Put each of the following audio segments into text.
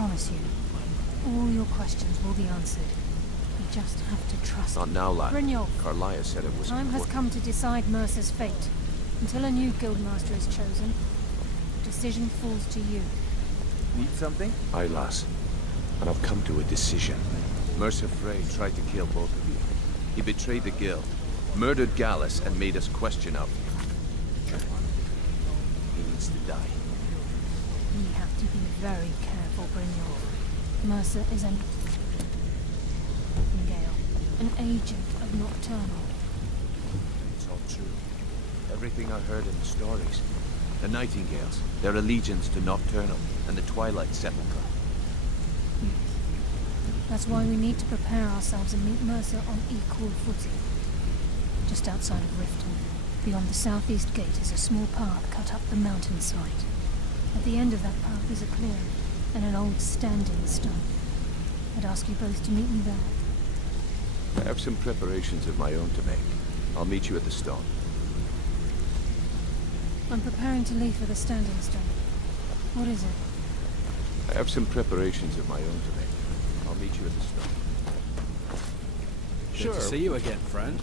promise you, all your questions will be answered. You just have to trust Not me. now, lad. Brynjolf, Carlia said it was time has important. come to decide Mercer's fate. Until a new guildmaster is chosen, the decision falls to you. Need something? Aye, lass. And I've come to a decision. Mercer Frey tried to kill both of you. He betrayed the guild, murdered Gallus, and made us question of him. He needs to die. We have to be very careful, Brynjolf. Mercer is an Nightingale, an agent of Nocturnal. It's all true. Everything I heard in the stories. The Nightingales, their allegiance to Nocturnal, and the Twilight Sepulchre. That's why we need to prepare ourselves and meet Mercer on equal footing. Just outside of Riften, beyond the southeast gate, is a small path cut up the mountainside. At the end of that path is a clearing and an old standing stone. I'd ask you both to meet me there. I have some preparations of my own to make. I'll meet you at the stone. I'm preparing to leave for the standing stone. What is it? I have some preparations of my own to make. I'll meet you at the stone. Good to see you again, friend.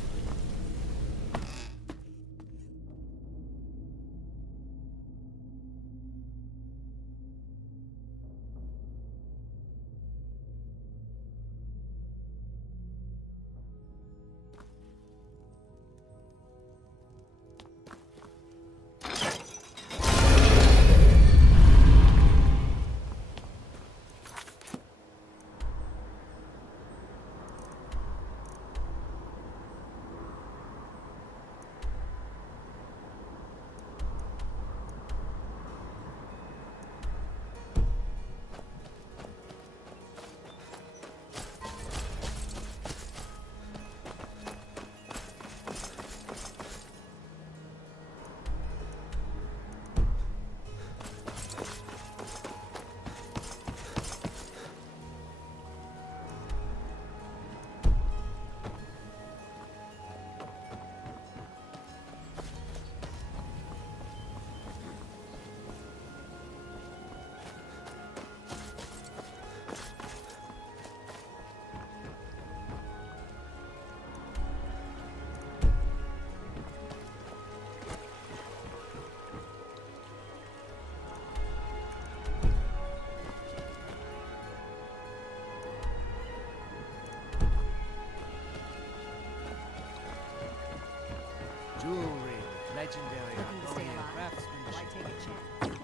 Jewelry with legendary Argonian craftsmanship.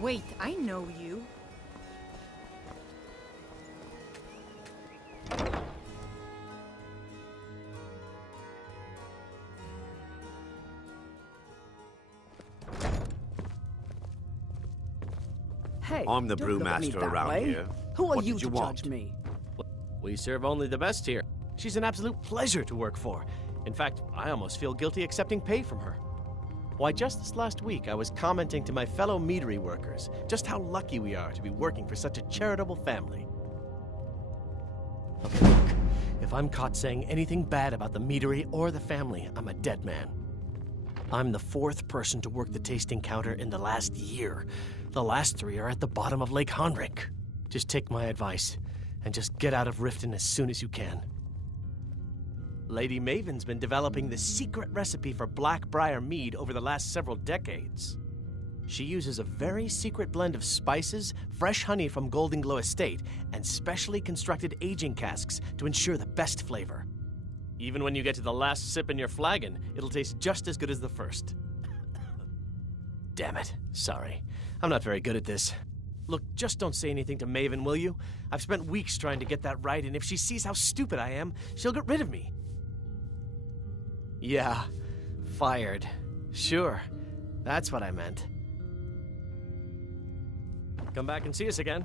Wait, I know you. Hey, I'm the don't look at me brewmaster that around way. here. Who are What you did to you want? judge me? We serve only the best here. She's an absolute pleasure to work for. In fact, I almost feel guilty accepting pay from her. Why, just this last week, I was commenting to my fellow meadery workers just how lucky we are to be working for such a charitable family. Okay, look, if I'm caught saying anything bad about the meadery or the family, I'm a dead man. I'm the fourth person to work the tasting counter in the last year. The last three are at the bottom of Lake Honrick. Just take my advice and just get out of Riften as soon as you can. Lady Maven's been developing the secret recipe for Blackbriar mead over the last several decades. She uses a very secret blend of spices, fresh honey from Golden Glow Estate, and specially constructed aging casks to ensure the best flavor. Even when you get to the last sip in your flagon, it'll taste just as good as the first. Damn it. Sorry. I'm not very good at this. Look, just don't say anything to Maven, will you? I've spent weeks trying to get that right, and if she sees how stupid I am, she'll get rid of me. Yeah, fired. Sure, that's what I meant. Come back and see us again.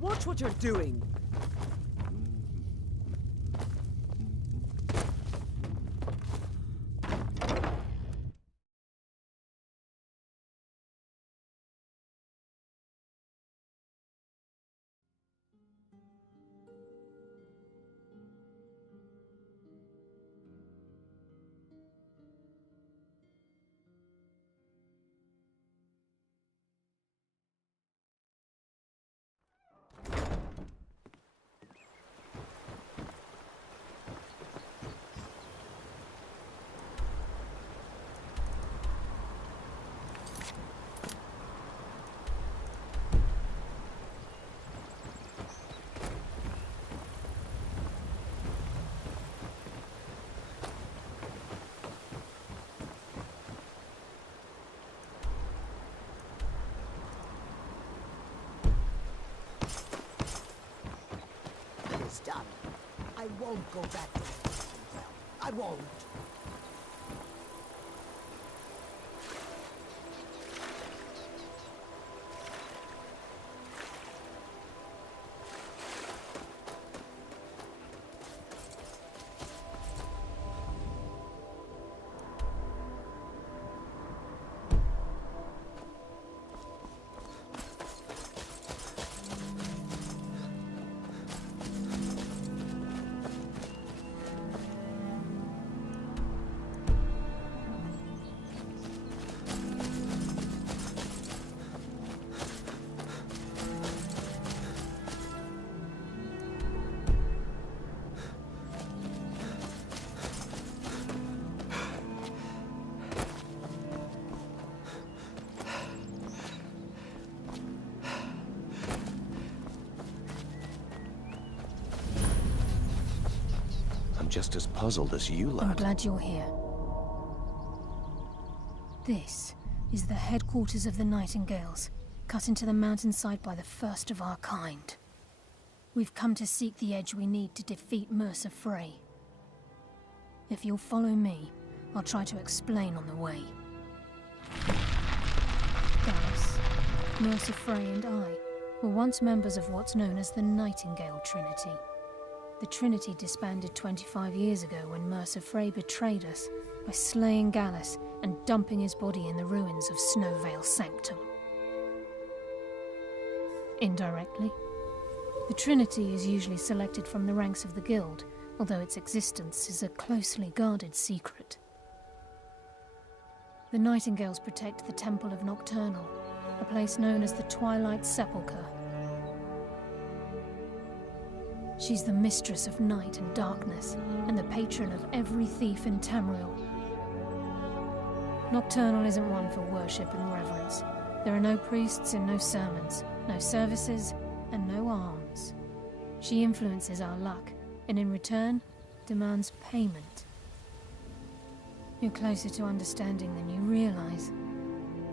Watch what you're doing. done. I won't go back to the well. I won't. Just as puzzled as you, I'm lad. glad you're here. This is the headquarters of the Nightingales, cut into the mountainside by the first of our kind. We've come to seek the edge we need to defeat Mercer Frey. If you'll follow me, I'll try to explain on the way. Gallus, Mercer Frey and I were once members of what's known as the Nightingale Trinity. The Trinity disbanded 25 years ago when Mercer Frey betrayed us by slaying Gallus and dumping his body in the ruins of Snowvale Sanctum. Indirectly, the Trinity is usually selected from the ranks of the Guild, although its existence is a closely guarded secret. The Nightingales protect the Temple of Nocturnal, a place known as the Twilight Sepulchre. She's the mistress of night and darkness, and the patron of every thief in Tamriel. Nocturnal isn't one for worship and reverence. There are no priests and no sermons, no services, and no alms. She influences our luck, and in return, demands payment. You're closer to understanding than you realize.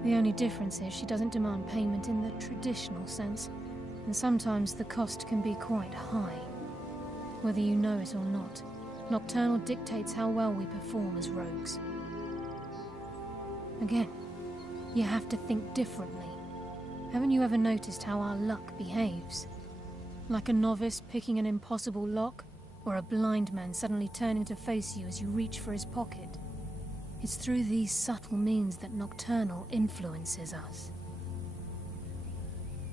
The only difference is she doesn't demand payment in the traditional sense, and sometimes the cost can be quite high. Whether you know it or not, Nocturnal dictates how well we perform as rogues. Again, you have to think differently. Haven't you ever noticed how our luck behaves? Like a novice picking an impossible lock, or a blind man suddenly turning to face you as you reach for his pocket. It's through these subtle means that Nocturnal influences us.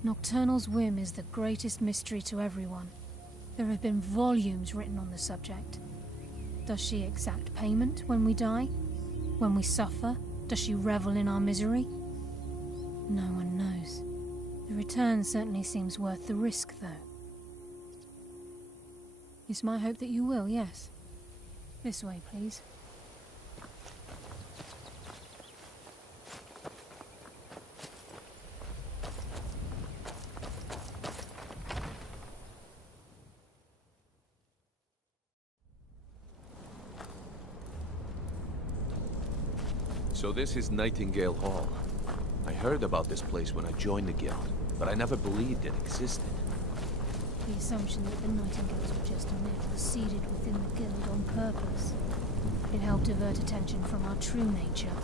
Nocturnal's whim is the greatest mystery to everyone. There have been volumes written on the subject. Does she exact payment when we die? When we suffer, does she revel in our misery? No one knows. The return certainly seems worth the risk, though. It's my hope that you will, yes. This way, please. So this is Nightingale Hall. I heard about this place when I joined the Guild, but I never believed it existed. The assumption that the Nightingales were just a myth was seeded within the Guild on purpose. It helped divert attention from our true nature.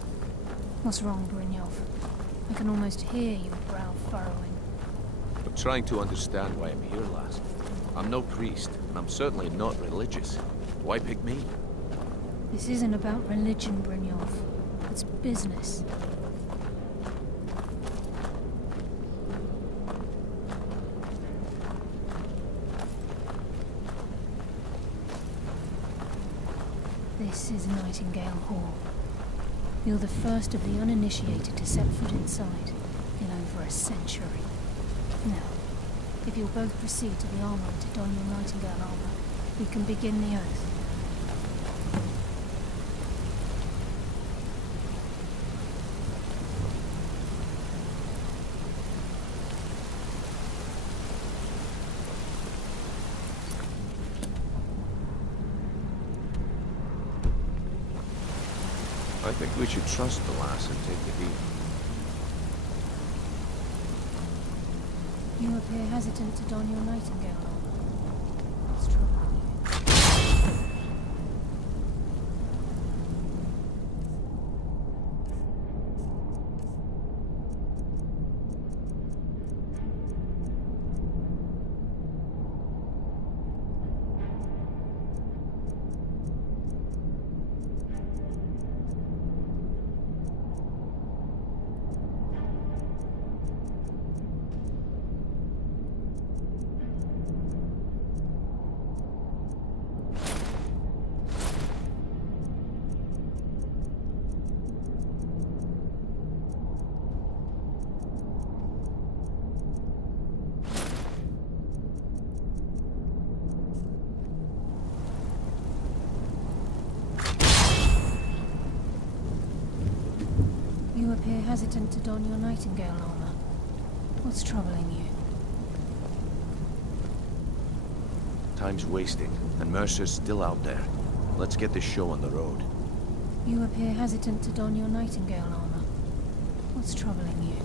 What's wrong, Brynjolf? I can almost hear your brow furrowing. I'm trying to understand why I'm here, lass. I'm no priest, and I'm certainly not religious. Why pick me? This isn't about religion, Brynjolf. It's business. This is Nightingale Hall. You're the first of the uninitiated to set foot inside in over a century. Now, if you'll both proceed to the armory to don your Nightingale armor, we can begin the oath. I think we should trust the lass and take the heat. You appear hesitant to don your Nightingale armor. What's trouble? You appear hesitant to don your nightingale armor. What's troubling you? Time's wasting, and Mercer's still out there. Let's get this show on the road. You appear hesitant to don your nightingale armor. What's troubling you?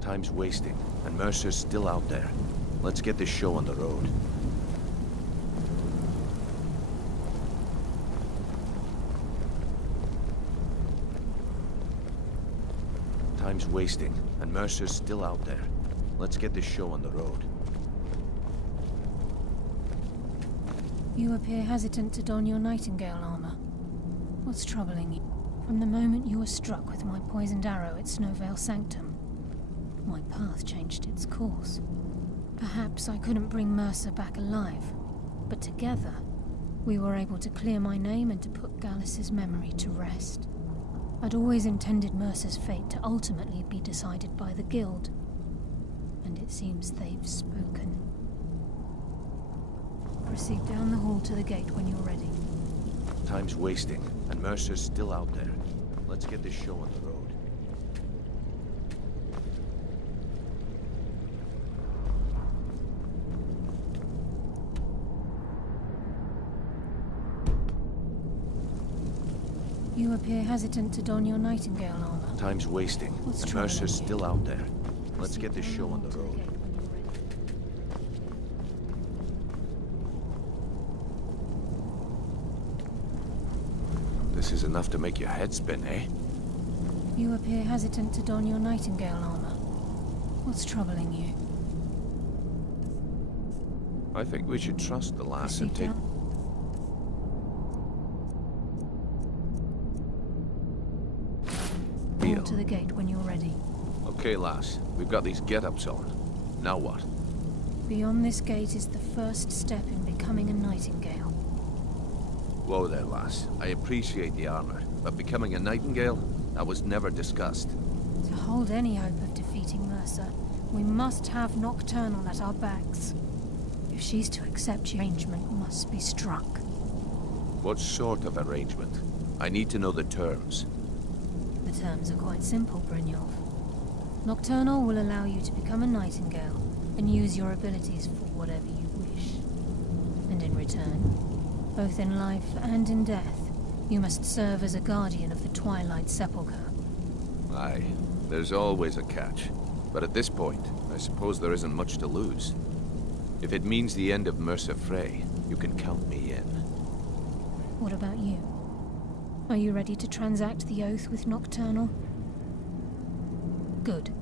Time's wasting, and Mercer's still out there. Let's get this show on the road. Time's wasting, and Mercer's still out there. Let's get this show on the road. You appear hesitant to don your nightingale armor. What's troubling you? From the moment you were struck with my poisoned arrow at Snowvale Sanctum, my path changed its course. Perhaps I couldn't bring Mercer back alive, but together, we were able to clear my name and to put Gallus's memory to rest. I'd always intended Mercer's fate to ultimately be decided by the Guild, and it seems they've spoken. Proceed down the hall to the gate when you're ready. Time's wasting, and Mercer's still out there. Let's get this show on the road. You appear hesitant to don your nightingale armor. Time's wasting, What's and troubling Mercer's you? still out there. Let's Proceed get this down show on hall the to road. gate when you're ready. This is enough to make your head spin, eh? You appear hesitant to don your nightingale armor. What's troubling you? I think we should trust the lass Proceed and take... down. Hall Deal. to the gate when you're ready. Okay, lass. We've got these get-ups on. Now what? Beyond this gate is the first step in becoming a nightingale. Whoa there, lass. I appreciate the armor, but becoming a nightingale? That was never discussed. To hold any hope of defeating Mercer, we must have Nocturnal at our backs. If she's to accept your arrangement, must be struck. What sort of arrangement? I need to know the terms. The terms are quite simple, Brynjolf. Nocturnal will allow you to become a nightingale and use your abilities for whatever you wish. And in return, both in life and in death, you must serve as a guardian of the Twilight Sepulchre. Aye, there's always a catch. But at this point, I suppose there isn't much to lose. If it means the end of Mercer Frey, you can count me in. What about you? Are you ready to transact the oath with Nocturnal? Good.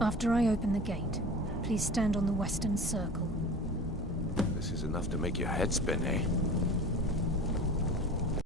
After I open the gate, please stand on the western circle. This is enough to make your head spin, eh?